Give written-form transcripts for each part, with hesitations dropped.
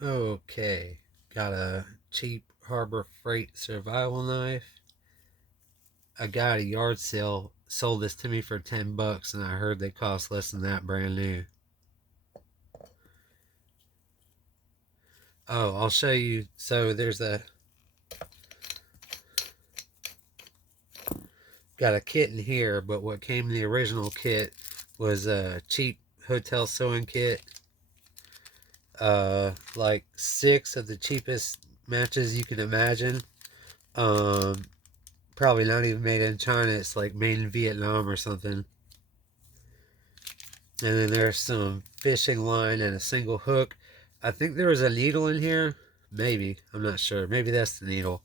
Okay, got a cheap Harbor Freight survival knife. A guy at a yard sale sold this to me for $10, and I heard they cost less than that brand new. Oh, I'll show you. So there's a got a kit in here, but what came in the original kit was a cheap hotel sewing kit. Like six of the cheapest matches you can imagine. Um, Probably not even made in China. It's like made in Vietnam or something. And then there's some fishing line and a single hook. I think there was a needle in here. Maybe. I'm not sure. Maybe that's the needle.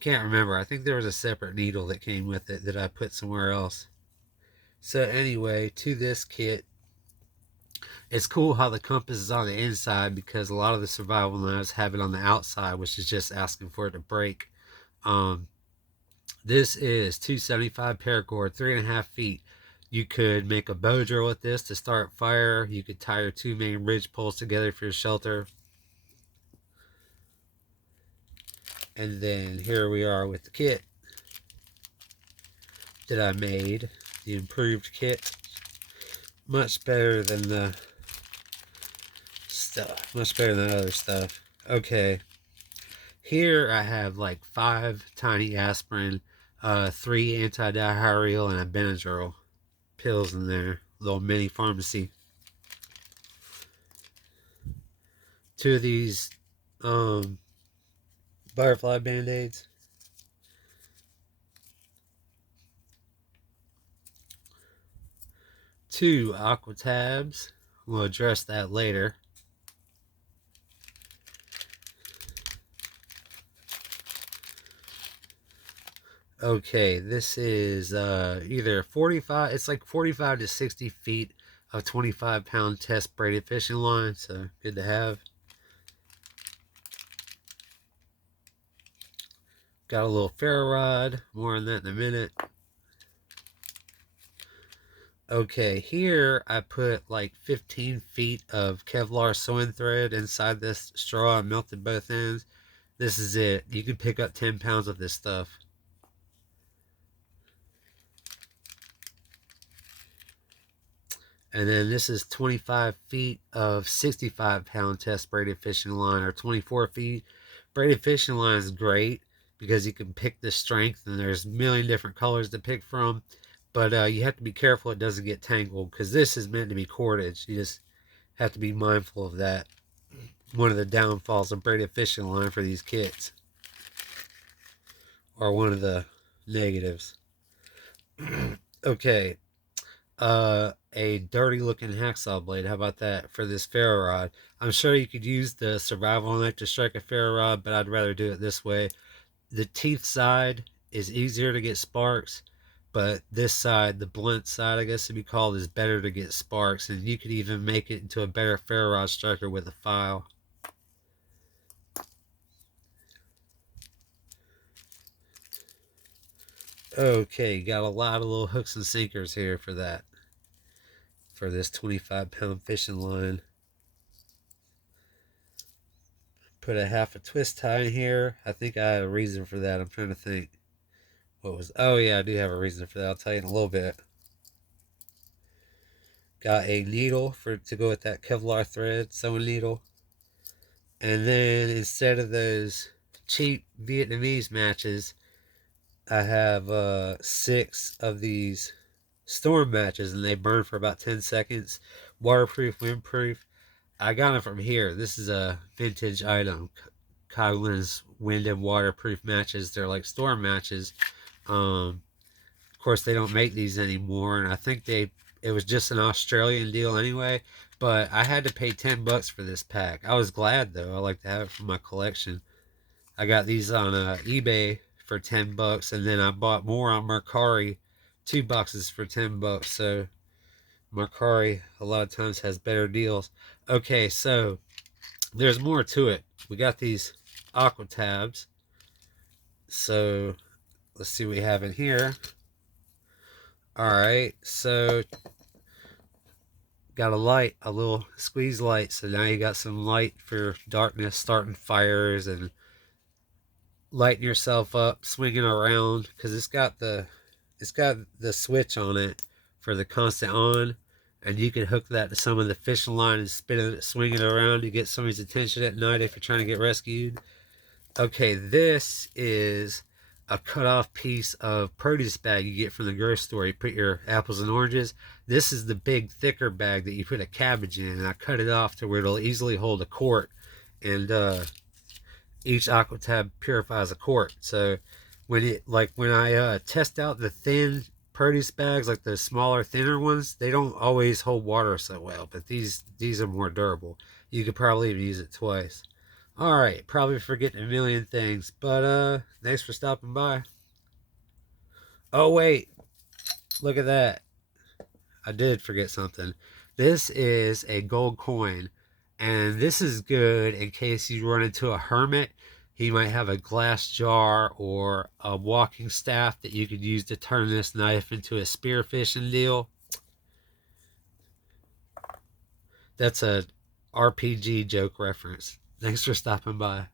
Can't remember. I think there was a separate needle that came with it that I put somewhere else. So anyway, to this kit, it's cool how the compass is on the inside because a lot of the survival knives have it on the outside, which is just asking for it to break. Um, this is 275 paracord, 3.5 feet. You could make a bow drill with this to start fire. You could tie your two main ridge poles together for your shelter. And then here we are with the kit that I made, the improved kit. Much better than the stuff, much better than other stuff. Okay, here I have like 5 tiny aspirin, 3 anti-diarrheal, and a Benadryl pills in there. Little mini pharmacy. 2 of these um, butterfly band-aids. 2 aqua tabs. We'll address that later. Okay, this is either 45, it's like 45 to 60 feet of 25-pound test braided fishing line, so good to have. Got a little ferro rod, more on that in a minute. Okay, here I put like 15 feet of Kevlar sewing thread inside this straw and melted both ends. This is it. You can pick up 10 pounds of this stuff. And then this is 25 feet of 65-pound test braided fishing line, or 24 feet. Braided fishing line is great because you can pick the strength, and there's a million different colors to pick from. But you have to be careful it doesn't get tangled because this is meant to be cordage. You just have to be mindful of that. One of the downfalls of braided fishing line for these kits, or one of the negatives. Okay, a dirty looking hacksaw blade. How about that for this ferro rod? I'm sure you could use the survival knife to strike a ferro rod, but I'd rather do it this way. The teeth side is easier to get sparks, but this side, the blunt side, I guess it'd be called, is better to get sparks, and you could even make it into a better ferro rod striker with a file. Okay, got a lot of little hooks and sinkers here for that, for this 25-pound fishing line. Put a half a twist tie in here. I think I had a reason for that. I'm trying to think. What was? Oh yeah, I do have a reason for that. I'll tell you in a little bit. Got a needle for to go with that Kevlar thread, sewing needle. And then instead of those cheap Vietnamese matches, I have 6 of these storm matches, and they burn for about 10 seconds. Waterproof, windproof. I got them from here. This is a vintage item. Coghlan's wind and waterproof matches. They're like storm matches. Of course, they don't make these anymore, and I think it was just an Australian deal anyway. But I had to pay $10 for this pack. I was glad though. I like to have it for my collection. I got these on eBay for $10, and then I bought more on Mercari, 2 boxes for $10. So Mercari a lot of times has better deals. Okay, so there's more to it. We got these aqua tabs. So let's see what we have in here. All right, so got a light, a little squeeze light, so now you got some light for darkness, starting fires and lighting yourself up, swinging around, because it's got the switch on it for the constant on, and you can hook that to some of the fishing line and spin it, swing it around to get somebody's attention at night if you're trying to get rescued. Okay, this is a cut off piece of produce bag you get from the grocery store. You put your apples and oranges. This is the big, thicker bag that you put a cabbage in, and I cut it off to where it'll easily hold a quart. And each Aquatab purifies a quart. So when I test out the thin produce bags, like the smaller, thinner ones, they don't always hold water so well. But these are more durable. You could probably even use it twice. All right, probably forgetting a million things, but thanks for stopping by. Oh wait, look at that. I did forget something. This is a gold coin, and this is good in case you run into a hermit. He might have a glass jar or a walking staff that you could use to turn this knife into a spearfishing deal. That's a RPG joke reference. Thanks for stopping by.